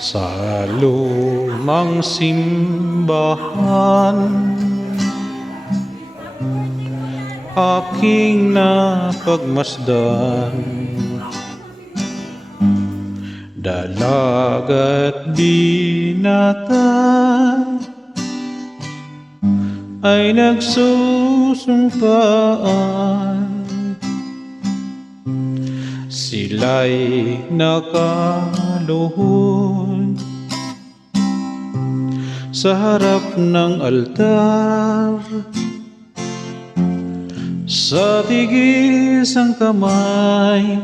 sa lumang simbahan. Aking napagmasdan, dalaga't binata ay nagsusumpaan. Sila'y nakaluhod sa harap ng altar, sa tigis ang kamay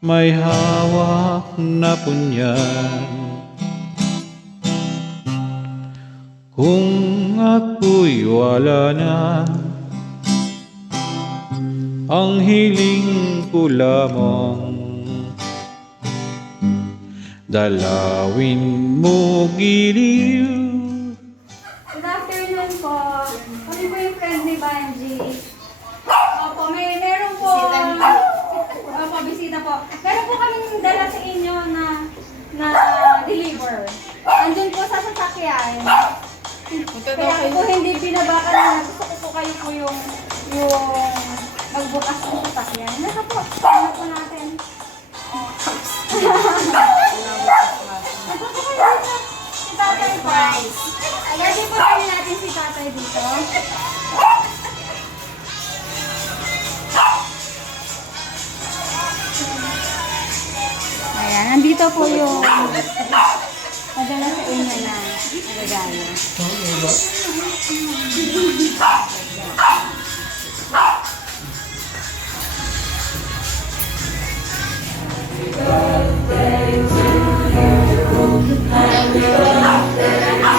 may hawak na punyan. Kung ako'y wala na, ang hiling ko lamang dalawin mo giliw. Good afternoon po. Kami po yung friend ni Banji. Opo, meron po. Opo, bisita po. Meron po kaming dala sa inyo na deliver. Andun po sa sasakyan. Kaya po hindi binabakan na gusto ko po kayo po yung magbukas ng sasakyan. Nasa po. Ano po natin? Nasa po kayo dito. Si Tatay po. Pwede po tayo natin si Tatay dito. Ayan, nandito po yung padala sa inyo na regalo.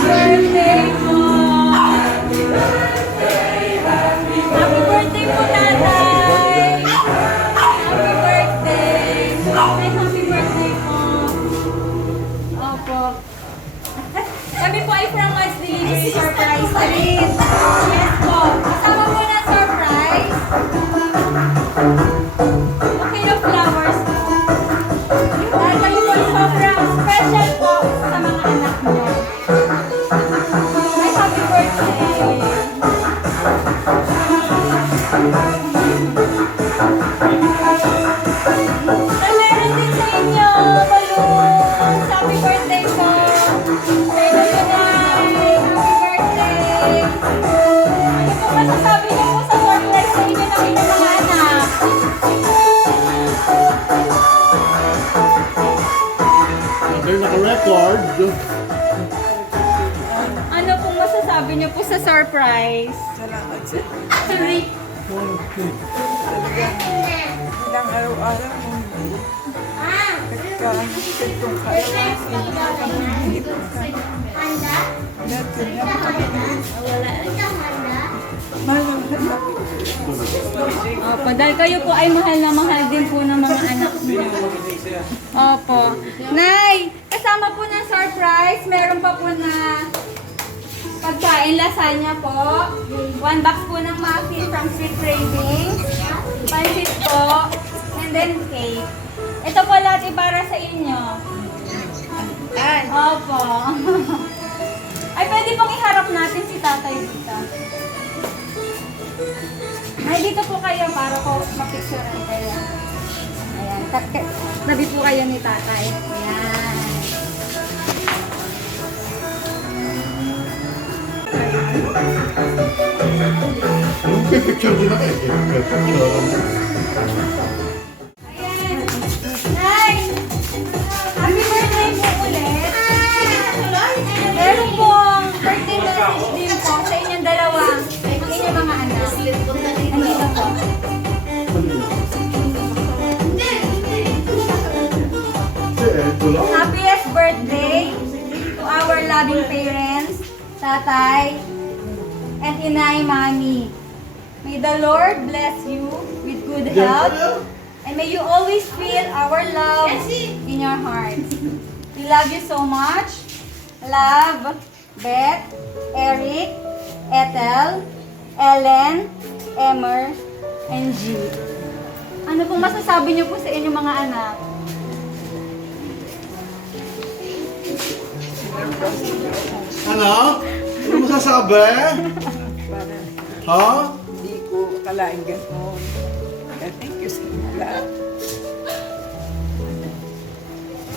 Birthday mo! Happy birthday po, Tatay! Happy birthday! Ay, happy birthday po! Opo. Kami po ay from Mads Delivery Surprise. Yes po. Kasama po ng surprise. Okay na flowers po. Dahil kami po sobrang special po sa mga anak niyo. Ay, happy birthday! Ay, meron din sa inyo, balloons. Happy birthday po! Thank you, Nay! Happy birthday! Ano po masasabi niyo po sa surprise sa inyo ng inyong mga anak? Okay, naka-record. Ano pong masasabi niyo po sa surprise? Salamat sa Sorry. ilang araw-araw mo nagkakitong kalawang dati niya Opo, dahil kayo po ay mahal na mahal din po ng mga anak niyo. Opo. Nay, kasama po ng surprise, meron pa po na pagkain, lasagna po. 1 box po ng muffin from Sweet Cravings. Pansit po. And then cake. Ito po lahat ay para sa inyo. Opo. Ay, pwede pong iharap natin si Tatay dito. Ay, dito po kayo para po mapicturean kayo. Ayan. Tabi po kayo ni Tatay. Ayan. Picture mo na eh. Ayan. Nay! Happy birthday po ulit. Meron pong birthday message din po sa inyong dalawa. Sa inyong mga anak. Nandito po. Happiest birthday to our loving parents, Tatay, and Inay Mami. May the Lord bless you with good health, and may you always feel our love in your heart. We love you so much. Love, Beth, Eric, Ethel, Ellen, Emer, and G. Ano pong masasabi niyo po sa inyong mga anak? Ano? Ano masasabi? Ha? Hindi ko akalain gano'n. Kaya thank you sa lahat.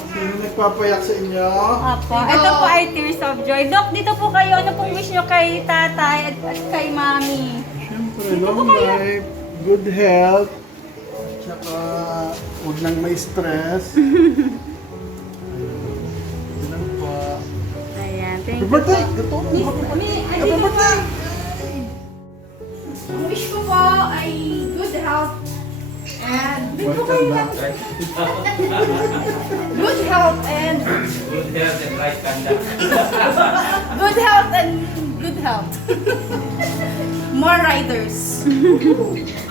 Sino nagpapayak sa inyo? Apo, ito po ay Tears of Joy. Dok, dito po kayo. Ano pong wish nyo kay tatay at kay mami? Siyempre, long life, good health, tsaka huwag nang may stress. Ayun lang po. Ayan, thank Happy you. birthday! Gato! Happy birthday! Ang wish ko po ay good health and good health and good health. More riders.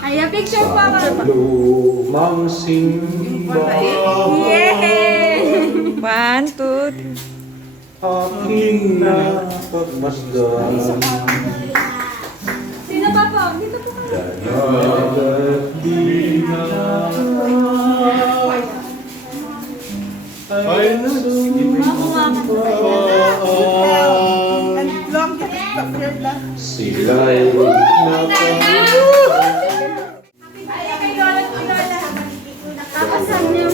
Ayan, picture po ako. Lumang simba Yay! 1, 2, 3. aking napagmasdan. Sino pa po? Dito po kayo. Dagat di na ay Makuha ka And long, disappeared lang. sila'y Nakasam niyo.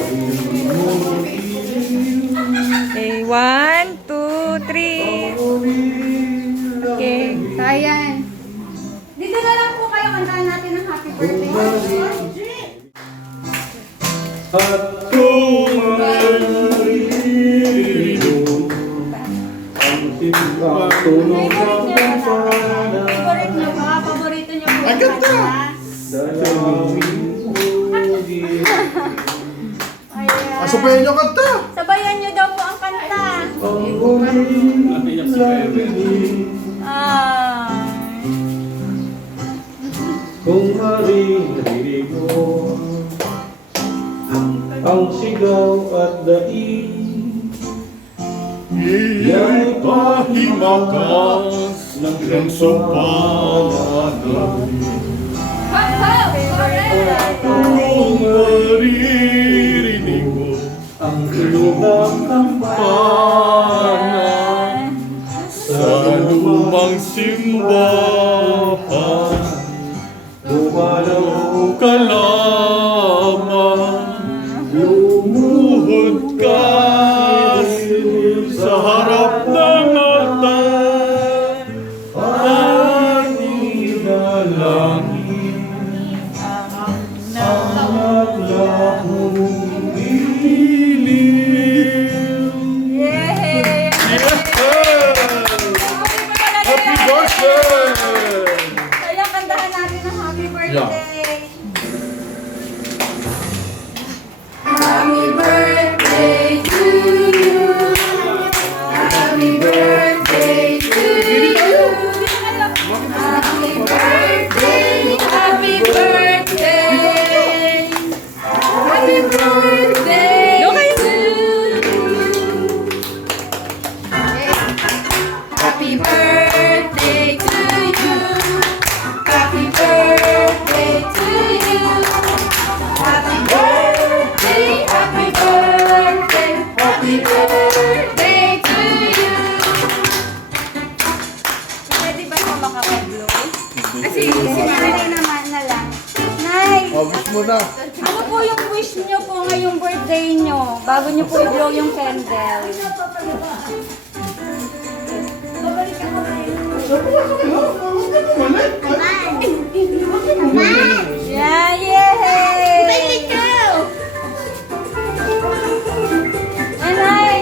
Okay, 1, 2, 3. Okay. Ayan. Dito na lang po kayo. Kantahan natin ang happy birthday. at kung maririnig ang timbang tunog ng kampana Favorite niyo ba? Paborito niyo po. Ay, ganda! dalawing ugit Ayan. Asupayin nyo kanta! Sabayan niyo daw po ang kanta. ang huling labinig Ah. kung maririnig mo ang sigaw at daig Iya'y pahimakas ng pangalan. Kung maririnig mo ang tunog ng kampana sa lumang simbahan, lumalaw ka lamang, lumuhod ka sa harap ng mata, ating dalangin ang naglahong ilaw. Yay! Happy birthday! Kaya kantahan natin ang happy birthday. Happy birthday to you. Happy birthday to you. Happy birthday. Happy birthday. Happy birthday to you. Happy birthday to you. Happy birthday to you. Happy birthday, happy birthday, happy birthday to you. Pwede ba ito makapag-blow? Kasi si nanay naman na lang. Nay, Wish mo na. ano po yung wish niyo po ngayong birthday niyo? Bago niyo po i-blow yung candle. Yeah, yay! Nanay,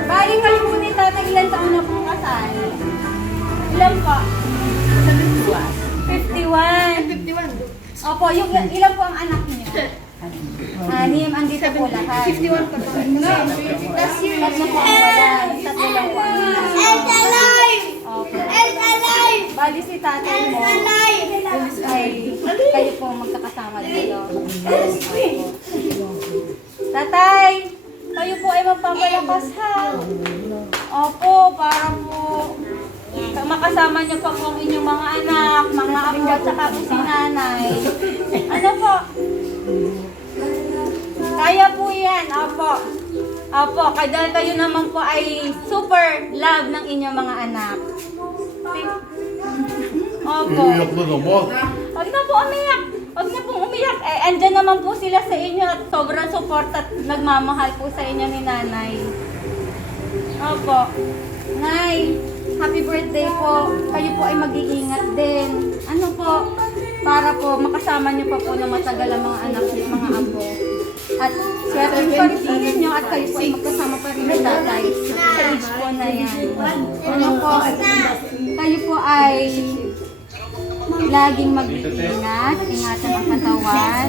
bali kayo po ni Tata, ilan taon na pong kasal? Ilan po? 51. Opo, yung ilan po ang anak niyo? Anim, andito po lahat. 51 pa ba? Last year. Tatlo po ang wala. Tatlo lang po ang And alive! Opo. And alive! Bali si tatay mo ay kayo po magkakasama dito. Tatay, kayo po ay magpapalakas ha. Opo, para po makasama niyo pa po ang inyong mga anak, mga apo at saka po si nanay. Ano po? Kaya po yan, opo. Opo, dahil kayo naman po ay super love ng inyong mga anak. Opo. Iiyak na naman. Huwag na po umiyak. Huwag na pong umiyak. Andyan naman po sila sa inyo at sobrang support at nagmamahal po sa inyo ni nanay. Opo. Nay, happy birthday po. Kayo po ay mag-iingat din. Ano po, para po makasama niyo pa po na matagal ang mga anak at mga apo. At swerte pa rin sa inyo at kayo po ay magkasama pa rin ni tatay sa age po na yan. Ano po, kayo po ay laging mag-iingat, ingatan ang katawan.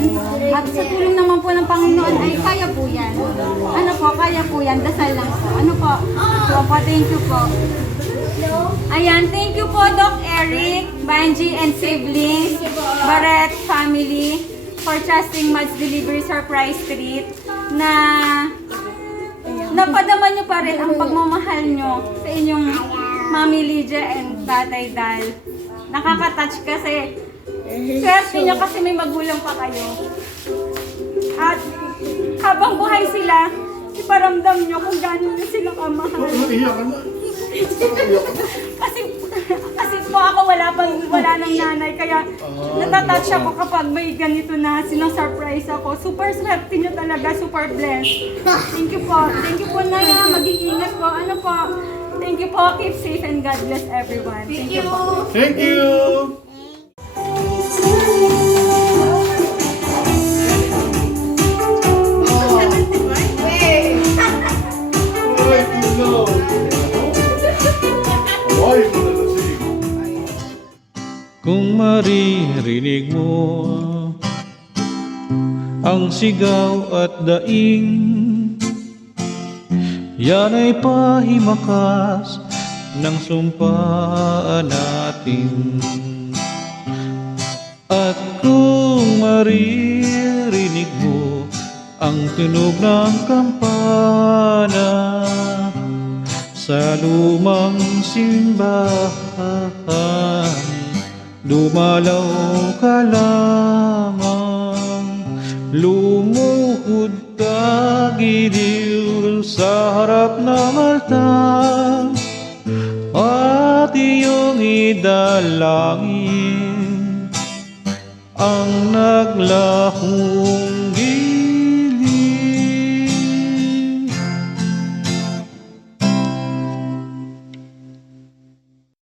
At sa tulong naman po ng Panginoon ay kaya po yan. Ano po, kaya po yan. Dasal lang po. Ano po? So po, thank you po. Ayan, thank you po Doc Eric, Banji and siblings, Barrett family for trusting Mads Delivery Surprise Treat na napadama nyo pa rin ang pagmamahal nyo sa inyong Mami Lydia and Tatay Dal. Nakaka-touch kasi swerte nyo kasi may magulang pa kayo. At habang buhay sila, iparamdam nyo kung gano'n nyo sila kamahal. Iiyak na. Kasi po ako wala nang nanay kaya natatouch ako kapag may ganito na silang surprise ako. Super swerte nyo talaga, super blessed. Thank you po. Thank you po na mag-iingat po. Ano po? Thank you po. Keep safe and God bless everyone. Thank you po. Thank you. Ay, tulog. Ay, malalasing. Kung maririnig mo ang sigaw at daing, yan ay pahimakas ng sumpaan natin. At kung maririnig mo ang tunog ng kampana sa lumang simbahan, dumalaw ka lamang, lumuhod ka giliw sa harap ng altar, at iyong idalangin ang naglahong